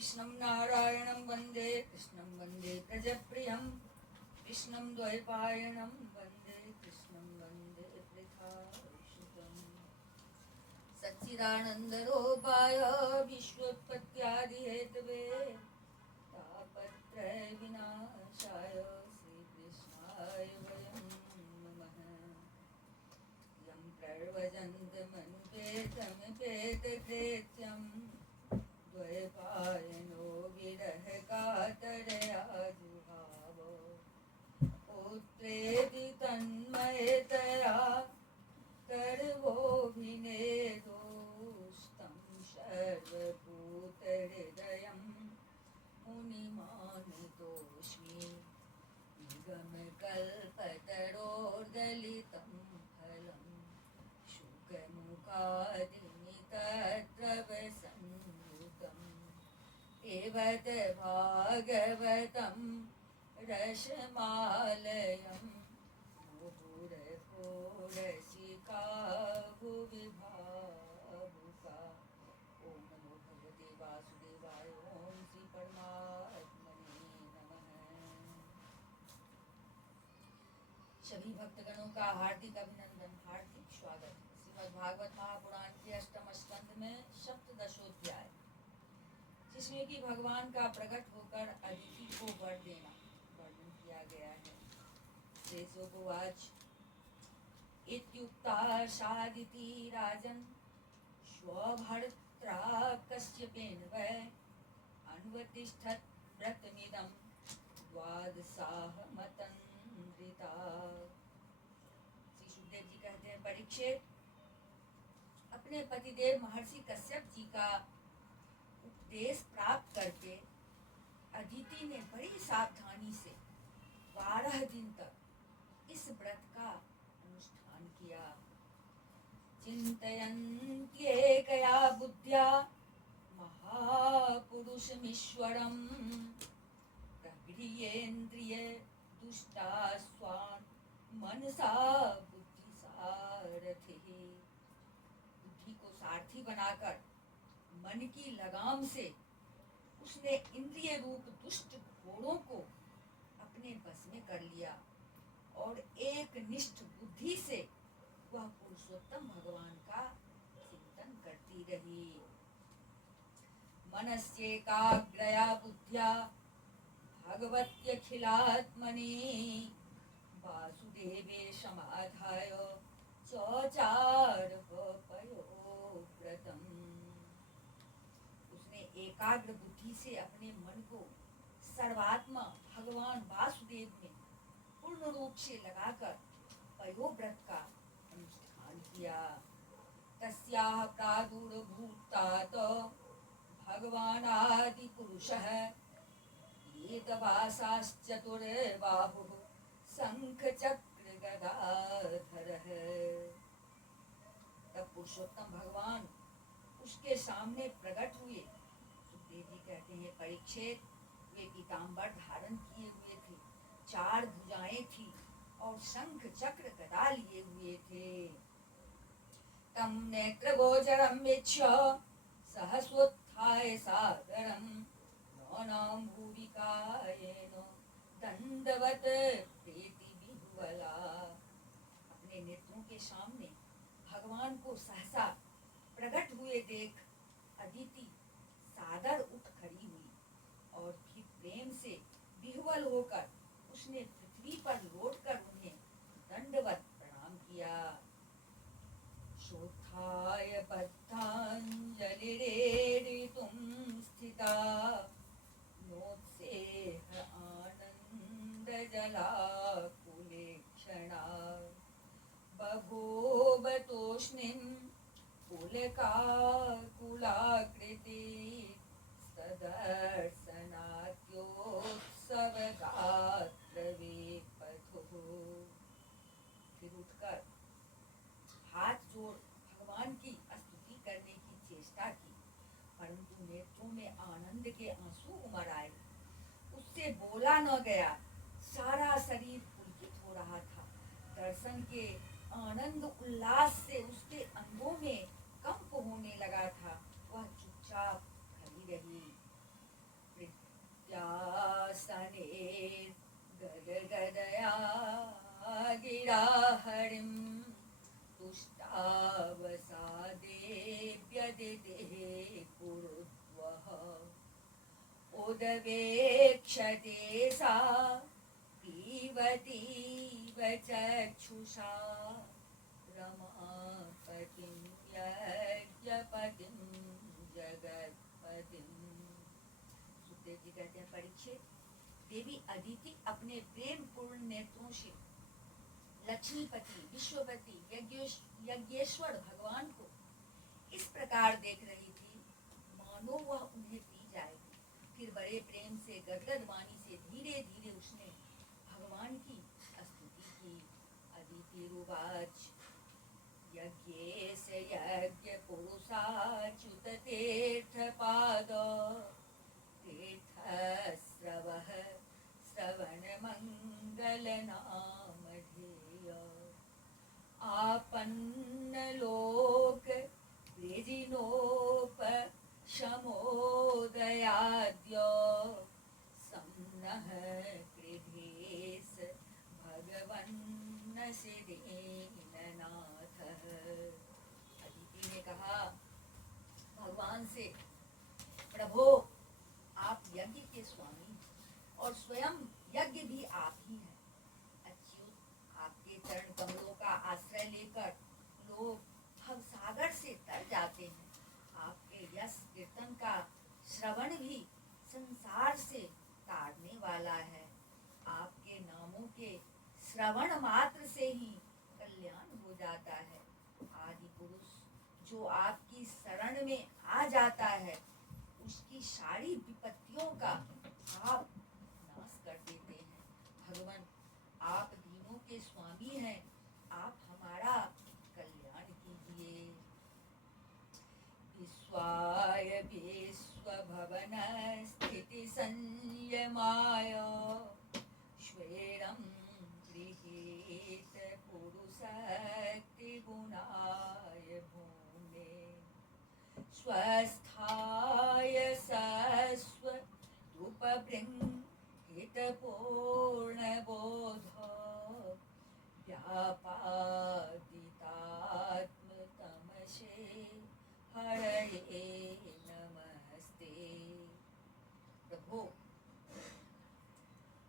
कृष्णं नारायणं वन्दे कृष्णं वन्दे प्रजप्रियं कृष्णं द्वैपायनं वन्दे कृष्णं वन्दे वृथासुतं सच्चिदानन्दरूपाय विश्वोत्पत्त्यादिहेतवे तापत्रयविनाशाय श्रीकृष्णाय वयं नमः। यं प्रव्रजन्तमनुपेतमपेतकृत्यं द्वैपायनो विरहकातरया जुहाव पुत्रेति तन्मयतया कर्वोऽभिनेदोस्तं सर्वभूतहृदयं मुनिमानतोऽस्मि निगमकल्पतरोर्गलितं फलं शुकमुखादिनितद्रवसंयुतम् एवत् भागवतं रसमालयं मुहुरहो रसिका भुवि भावुका। ॐ नमो भगवते वासुदेवाय। ॐ श्री परमात्मने नमः। सभी भक्तगणों का हार्दिक अभिनंदन, हार्दिक स्वागत। श्रीमद् भागवत महापुराण के अष्टम स्कंद में सप्तदशोध्याय, जिसमें कि भगवान का प्रकट होकर अदिति को वर देना वर्णन किया गया है। शेषोपवाच इत्युक्ता सादिति राजन् स्वभर्त्रा कश्यपेन वै अन्वतिष्ठत् व्रतमिदं द्वादशाहमतन्द्रिता। श्री सुखदेव जी कहते हैं, परीक्षित, अपने पतिदेव महर्षि कश्यप जी का उपदेश प्राप्त करके अदिति ने बड़ी सावधानी से 12 दिन तक इस व्रत का अनुष्ठान किया। चिन्तयन्त्येकया बुद्ध्या महापुरुषमीश्वरं प्रगृह्येन्द्रिय दुष्टा स्वान् मनसा बुद्धिसारथिः। बुद्धि को सारथी बनाकर मन की लगाम से उसने इंद्रिय रूप दुष्ट घोड़ों को अपने बस में कर लिया और एक निष्ठ बुद्धि से वह पुरुषोत्तम भगवान का चिंतन करती रही। मनस्येकाग्रया बुद्ध्या भगवत्यखिलात्मनि वासुदेवे समाधाय चचारः पयोव्रतम्। उसने एकाग्र बुद्धि से अपने मन को सर्वात्मा भगवान वासुदेव में पूर्ण रूप से लगाकर पयोव्रत का अनुष्ठान किया। तस्याः प्रादुर्भूतात् भगवानादि पुरुषः एतवासाश्चतुर्बाहुः शंखचक्रगदाधरः। तब पुरुषोत्तम भगवान उसके सामने प्रकट हुए। सुखदेव जी कहते हैं, परीक्षित, वे पीताम्बर धारण किए हुए थे, 4 भुजाएं थी और शंख चक्र गदा लिए हुए थे। तम नेत्र गोचरम वीक्ष्य सहस्वोत्थाय सादरम नौनां भूविकायेन दंडवत प्रीति विह्वला। अपने नेत्रों के सामने भगवान को सहसा प्रकट हुए देख अदिति सादर उठ खड़ी हुई और फिर प्रेम से विह्वल होकर उसने पृथ्वी पर लौटकर उन्हें दंडवत प्रणाम किया। शोत्थाय बद्धाञ्जलिरेडितुं स्थिता नोत्सेह आनन्दजलाकुलेक्षणा बभूव तूष्णीं पुलकाकुलाकृति सदर्शनाद्योत्सवगात्रवेपथुः। फिर उठकर हाथ जोड़ भगवान की स्तुति करने की चेष्टा की, परंतु नेत्रों में आनंद के आंसू उमड़ आए। उससे बोला न गया, सारा शरीर पुलकित हो रहा था। दर्शन के आनंद उल्लास से उसके अंगों में कंप होने लगा था। वह चुपचाप खड़ी रही। उदवेक्षते सा पीवतीव चक्षुषा रमापतिं यज्ञपतिं जगत्पतिं। सुखदेव जी कहते हैं, परीक्षित, देवी अदिति अपने प्रेम पूर्ण नेत्रों से लक्ष्मीपति, विश्वपति, यज्ञेश्वर भगवान को इस प्रकार देख रही थी मानो वह उन्हें पी जाएगी। फिर बड़े प्रेम से गदगद वाणी से धीरे धीरे उसने भगवान की स्तुति की। अदिति रुवाच यज्ञेश यज्ञ पुरुषाच्युत तीर्थ पाद तीर्थ स्रवः श्रवण मंगल नाम ध्येय आपन्न लोक वृजिनोप शमोदयाद्य सम्नः कृधेश भगवन्न सिदीननाथः। अदिति ने कहा भगवान से, प्रभो आप यज्ञ के स्वामी और स्वयं यज्ञ भी आप ही हैं। अच्युत, आपके चरण कमलों का आश्रय लेकर लोग भवसागर से तर जाते हैं। आपके यश कीर्तन का श्रवण भी संसार से तारने वाला है। आपके नामों के श्रवण मात्र से ही कल्याण हो जाता है। आदि पुरुष जो आपकी शरण में आ जाता है उसकी सारी विपत्तियों का आप नाश कर देते हैं। भगवान, आप दीनों के स्वामी हैं, आप हमारा कल्याण कीजिए। विश्वाय विश्वभवन स्थिति संयमाय श्वेरं गृहीत पुरुषक्ति गुणाय भूमे स्वस्थाय सस्व उपबृंहित पूर्ण बोध व्यापादितात्म तमसे हरये नमस्ते। प्रभु,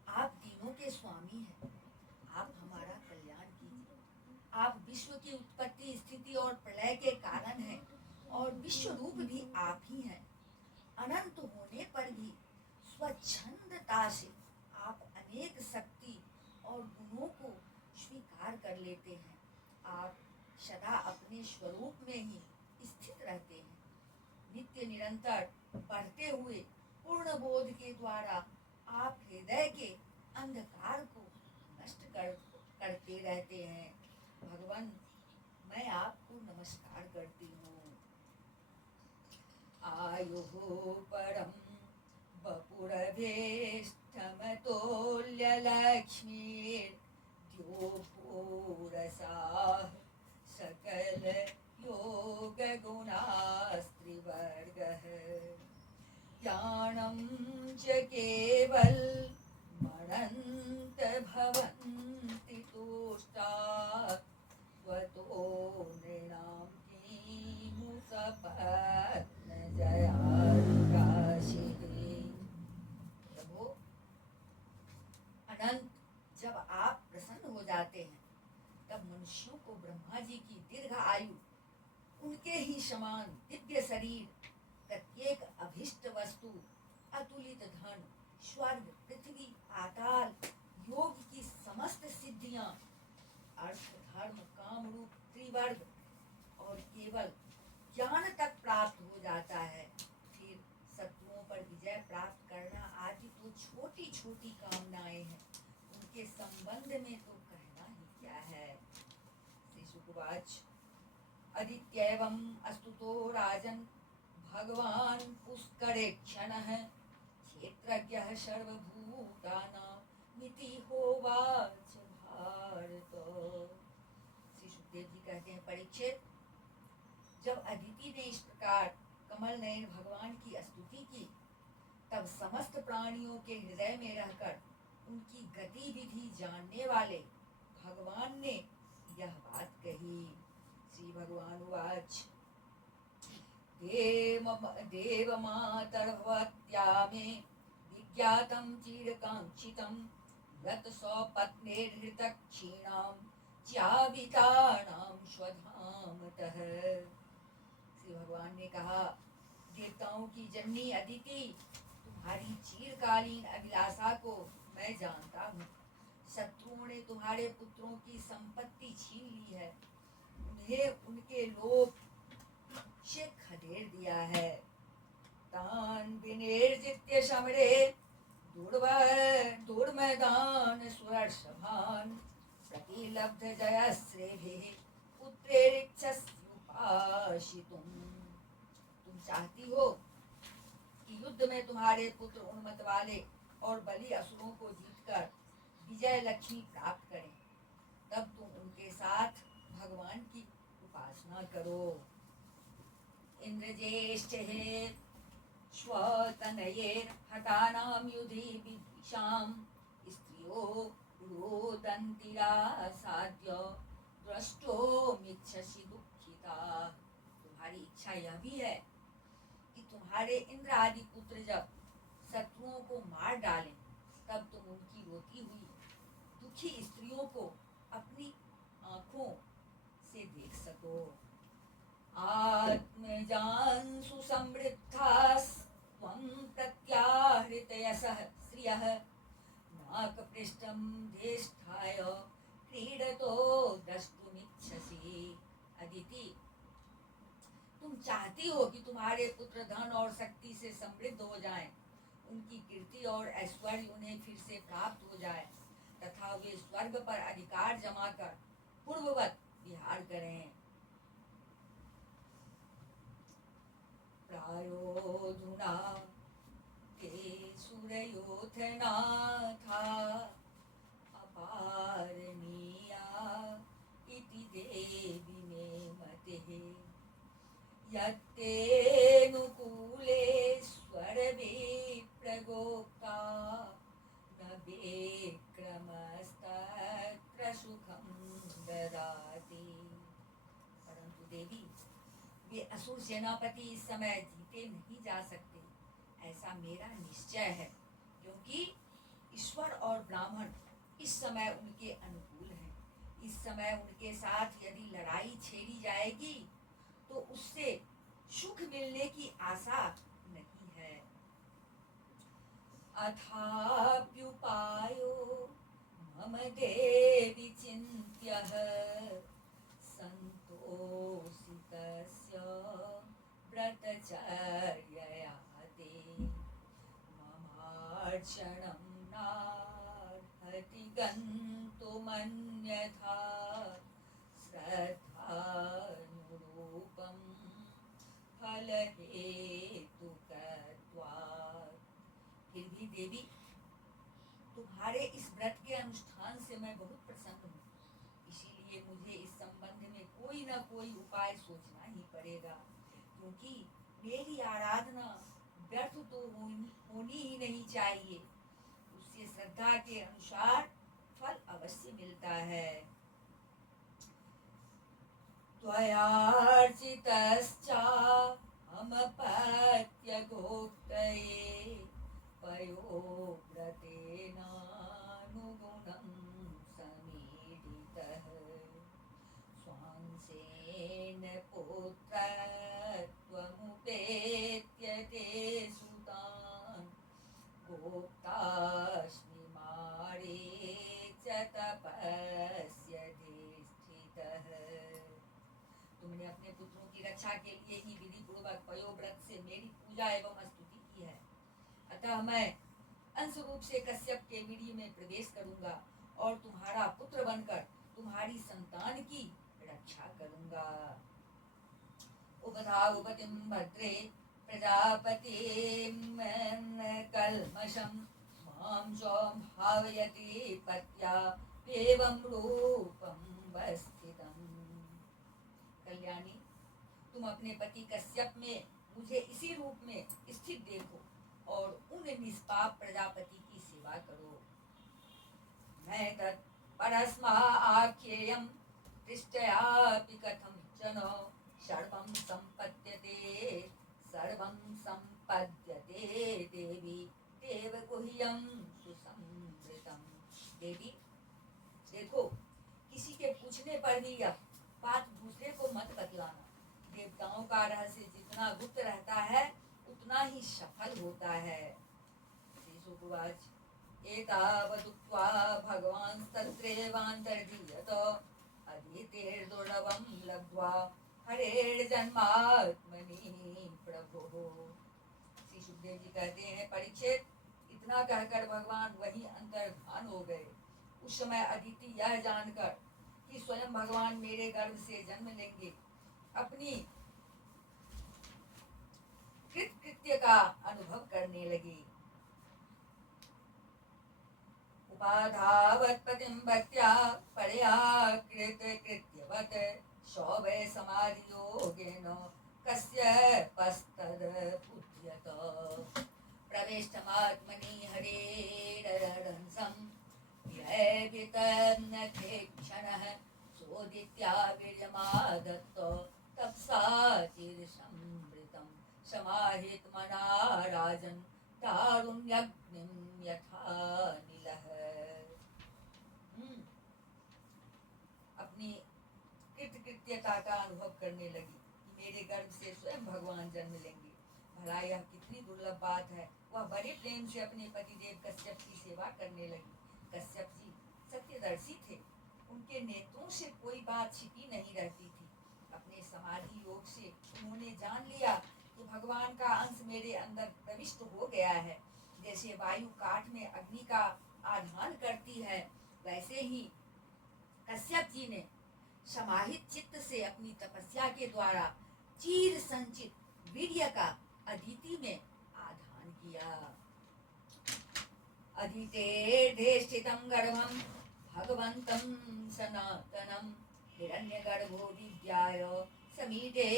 आप तीनों के स्वामी हैं, आप हमारा कल्याण कीजिए। आप विश्व की उत्पत्ति, स्थिति और प्रलय के कारण हैं और विश्व रूप भी आप ही हैं। अनंत होने पर भी स्वच्छंदता से आप अनेक शक्ति और गुणों को स्वीकार कर लेते हैं। आप सदा अपने स्वरूप में ही स्थित रहते हैं। नित्य निरंतर बढ़ते हुए पूर्ण बोध के द्वारा आप हृदय के अंधकार को नष्ट करते रहते हैं। भगवान, मैं आपको नमस्कार करती हूँ। आयुः परम वपुरभीष्टमतुल्य लक्ष्मीर्द्योपुरसाः सकल योग गुणास्त्रिवर्गः ज्ञानं च केवल मनन्त भवन्ति तुष्टात् त्वतो नृणां किमुसपत्न जयार्काशिः। प्रभु, अनंत जब आप प्रसन्न हो जाते हैं तब मनुष्यों को ब्रह्मा जी की दीर्घ आयु, उनके ही समान दिव्य शरीर, प्रत्येक अभिष्ट वस्तु, अतुलित धन, स्वर्ग, पृथ्वी, पाताल, योग की समस्त सिद्धियां, अर्थ, धर्म, काम रूप त्रिवर्ग और केवल ज्ञान तक प्राप्त हो जाता है। फिर शत्रुओं पर विजय प्राप्त करना आदि तो छोटी छोटी कामनाएं हैं, उनके संबंध में तो कहना ही क्या है। श्री शुकवाच अदित्येवं अस्तुतो राजन भगवान पुष्करे क्षणः क्षेत्रज्ञः सर्वभूतानां मिति होवाच भारत। श्री सुखदेव जी कहते हैं, परीक्षित, जब अदिति ने इस प्रकार कमल नयन भगवान की स्तुति की तब समस्त प्राणियों के हृदय में रहकर उनकी गतिविधि जानने वाले भगवान ने यह बात कही। श्री भगवान वाच देवमातर्भवत्या में ज्ञातं चिरकाङ्क्षितं व्रत सौपत्नेर्हृतः क्षीणां च्यावितानां स्वधामतः। श्री भगवान ने कहा, देवताओं की जननी अदिति, तुम्हारी चीरकालीन अभिलाषा को मैं जानता हूँ। शत्रुओं ने तुम्हारे पुत्रों की संपत्ति छीन ली है, उन्हें उनके लोभ से खदेड़ दिया है। तान विनिर्जित्य समरे दुर्मैदान सुरसभान प्रतिलब्ध जयश्रेभिः पुत्रेरिच्छस्युपाशितुम्। तुम चाहती हो कि युद्ध में तुम्हारे पुत्र उन्मत्त वाले और बलि असुरों को जीतकर विजय लक्ष्मी प्राप्त करें, तब तुम उनके साथ भगवान की उपासना करो। इंद्रज्येष्ठे स्वतनयैर्हतानां युधि विद्विषां स्त्रियो रोदन्तिरासाद्य द्रष्टुमिच्छसि दुःखिता। तुम्हारी इच्छा यह भी है कि तुम्हारे इंद्र आदि पुत्र जब शत्रुओं को मार डालें, तब तुम उनकी रोती हुई दुखी स्त्रियों को अपनी आंखों से देख सको। आत्मजांसु समृद्धास्त्वं प्रत्याहृतयसः श्रियः नाकपृष्ठं धेष्ठाय क्रीडतो द्रष्टुमिच्छसि। अदिति, तुम चाहती हो कि तुम्हारे पुत्र धन और शक्ति से समृद्ध हो जाएं, उनकी कीर्ति और ऐश्वर्य उन्हें फिर से प्राप्त हो जाए तथा वे स्वर्ग पर अधिकार जमाकर पूर्ववत विहार करें। प्रायोधुना ते सुरयोधनाथा अपारणीया इति देवी मे मतिः। यत्तेऽनुकूले स्वरविप्रगोक्ता न विक्रमस्तत्र सुखं ददाति। परंतु देवी, वे असुर सेनापति इस समय जीते नहीं जा सकते, ऐसा मेरा निश्चय है, क्योंकि ईश्वर और ब्राह्मण इस समय उनके अनुकूल हैं। इस समय उनके साथ यदि लड़ाई छेड़ी जाएगी तो उससे सुख मिलने की आशा नहीं है। अथाप्युपायो मम देवि चिन्त्यः संतोषितस्य व्रतचर्यया ते ममार्चनं नार्हति गन्तुमन्यथा श्रद्धानुरूपं फलहेतुकत्वात्। फिर भी देवी, तुम्हारे इस व्रत के अनुष्ठान से मैं बहुत प्रसन्न हूँ, इसीलिए मुझे इस संबंध में कोई न कोई उपाय सोचना ही पड़ेगा, क्योंकि मेरी आराधना व्यर्थ तो होनी ही नहीं चाहिए, उससे श्रद्धा के अनुसार फल अवश्य मिलता है। त्वयार्चितश्चाहमपत्यगोप्तये पयोव्रतेनानुगुणं समीडितः स्वांसेन पुत्रत्वमुपेत्य ते सुतान् गोप्तास्मि मारे च तपस्यते स्थितः। तुमने अपने पुत्रों की रक्षा के लिए ही विधि पूर्वक पयोव्रत से मेरी पूजा एवं स्तुति की है, अतः मैं अंश रूप से कश्यप के विधि में प्रवेश करूंगा और तुम्हारा पुत्र बनकर तुम्हारी संतान की रक्षा करूंगा। उपधावपतिं भद्रे प्रजापतिं कल्मषं मां च भावयति पत्या एवं रूपं वस्थितम्। कल्याणी, तुम अपने पति कश्यप में मुझे इसी रूप में स्थित देखो और उन निष्पाप प्रजापति की सेवा करो। मैं तत्परस्मा आख्येयं दृष्टयापि कथं च न सर्वं सम्पद्यते देवी गुह्यम सुसंवृतम। देवी देखो, किसी के पूछने पर भी यह बात दूसरे को मत बतलाना। देवताओं का रहस्य जितना गुप्त रहता है उतना ही सफल होता है। श्री शुकवाच एतावदुक्त्वा भगवान् तत्रैवान्तर्धीयत अदितेर्दुर्लभं लब्ध्वा हरेर्जन्मात्मनि प्रभुः। श्री सुखदेव जी कहते हैं, परीक्षित, इतना कहकर भगवान वही अंतर्धान हो गए। उस समय अदिति यह जानकर कि स्वयं भगवान मेरे गर्भ से जन्म लेंगे, अपनी कृत्य का अनुभव करने लगे। उपाधावत्पतिं भक्त्या परया कृत्यवत् शौभे समाधियोगेन कस्यपस्तदुच्यत। प्रविष्टमात्मनि हरेरहंसं विहैवितन्नथे क्षणः सोदित्या वीर्यमादत्त तप्सा चिरसंवृतं समाहितमना राजन् तारुण्यग्निं यथा निलः। अपनी कृत्यता का अनुभव करने लगी कि मेरे गर्भ से स्वयं भगवान जन्म लेंगे। भला यह कितनी दुर्लभ बात है। वह बड़े प्रेम से अपने पतिदेव कश्यप की सेवा करने लगी। कश्यप जी सत्यदर्शी थे, उनके नेत्रों से कोई बात छिपी नहीं रहती थी। अपने समाधि योग से उन्होंने जान लिया कि भगवान का अंश मेरे अंदर प्रविष्ट हो गया है। जैसे वायु काठ में अग्नि का आधान करती है, वैसे ही कश्यप जी ने समाहित चित्त से अपनी तपस्या के द्वारा चीर संचित वीर्य का अदिति में आधान किया। अदितेर्धेष्ठितं गर्भं भगवन्तं सनातनं हिरण्यगर्भो विद्याय समीटे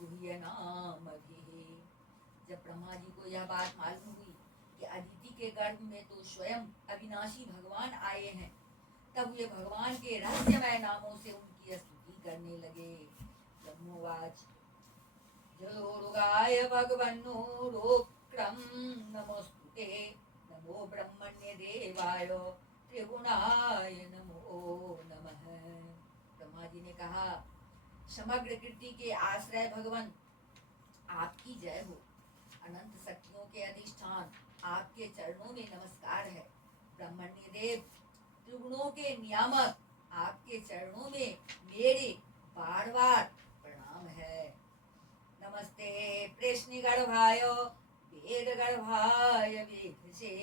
गुह्यनामभिः। जब ब्रह्मा जी को यह बात मालूम हुई कि अदिति के गर्भ में तो स्वयं अविनाशी भगवान आए हैं, तब वे भगवान के रहस्यमय नामों से उनकी स्तुति करने लगे। ब्रह्मोवाच जलोरुगाय भगवन्नोरोक्रं नमोस्तुते नमो ब्रह्मण्य देवाय त्रिगुणाय नमो नमः। ब्रह्मा जी ने कहा, समग्र कृति के आश्रय भगवान आपकी जय हो। अनंत शक्तियों के अधिष्ठान आपके चरणों में नमस्कार है। ब्रह्मण्य देव त्रिगुणों के नियामक आपके चरणों में मेरे बार बार प्रणाम है। नमस्ते प्रश्निगर्भाय वेदगर्भाय वेदसे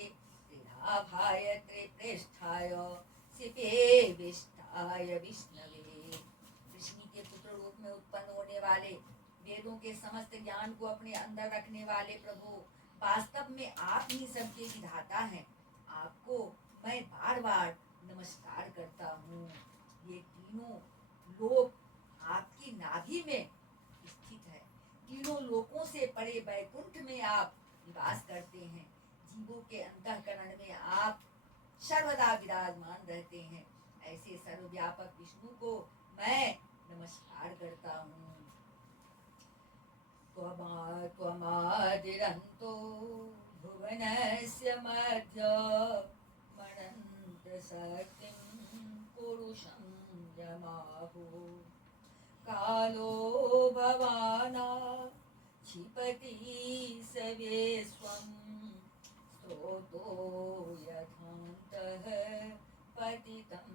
त्रिनाभाय त्रिप्रेष्ठाय सिपे विष्टाय विष्णवे। कृष्ण के पुत्र रूप में उत्पन्न होने वाले, वेदों के समस्त ज्ञान को अपने अंदर रखने वाले प्रभु, वास्तव में आप ही सबके विधाता हैं। आपको मैं बार बार नमस्कार करता हूँ। ये तीनों लोक आपकी नाभि में स्थित है। तीनों लोकों से परे वैकुंठ में आप निवास करते हैं। जीवों के अंतःकरण में आप सर्वदा विराजमान रहते हैं। ऐसे सर्वव्यापक विष्णु को मैं नमस्कार करता हूँ। त्वमादिरन्तो भुवनस्य मध्यमनन्तशक्तिं पुरुषं यमाहु कालो भवाना क्षिपति सवेस्वं स्तोतो यथान्तः पतितं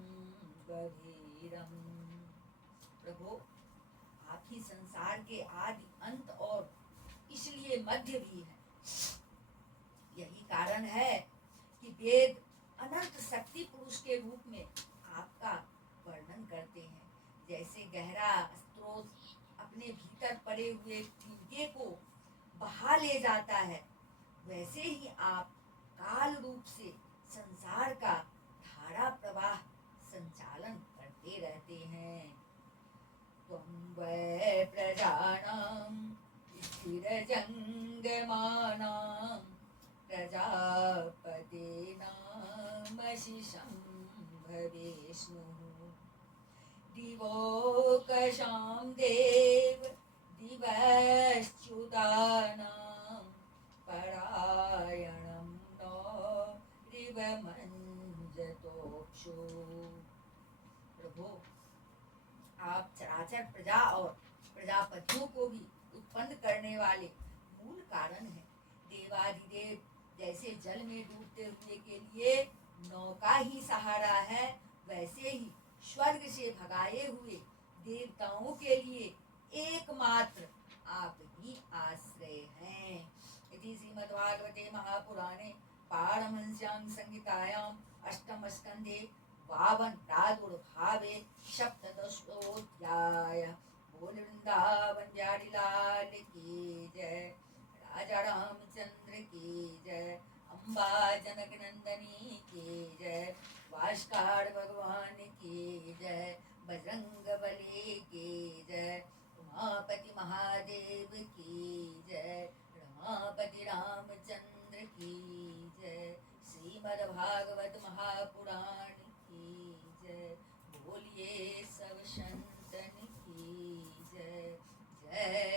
गभीरम्। प्रभु, आप ही संसार के आदि अंत और इसलिए मध्य भी है। यही कारण है कि वेद अनंत शक्ति पुरुष के रूप में आपका वर्णन करते हैं। जैसे गहरा स्रोत अपने भीतर पड़े हुए कीड़े को बहा ले जाता है, वैसे ही आप काल रूप से संसार का धारा प्रवाह संचालन करते रहते हैं। त्वं वै प्रजानां स्थिरजङ्गमानां प्रजापतीनामसि सम्भवेष्णुः दिवोकशां देव दिवश्च्युतानां परायणं नो प्रजापतियों को भी उत्पन्न करने वाले मूल कारण है। देवाधिदेव जैसे जल में डूबते हुए के लिए नौका ही सहारा है, वैसे ही स्वर्ग से भगाए हुए देवताओं के लिए एकमात्र आप ही आश्रय हैं। इति श्रीमद्भागवते महापुराणे पारमहंस्यां संहितायाम् अष्टम स्कंधे 52 प्रादुर्भावे सप्तदशोऽध्याय। बोल वृंदावन बिहारी लाल की जय, राजा रामचंद्र की जय, अम्बा जनक नंदनी की जय, भास्कर भगवान की जय, बजरंग बली की जय, उमापति महादेव की जय, रमापति रामचंद्र की जय, श्रीमद् भागवत महापुराण की जय। बोलिए सब संतन की जय। जय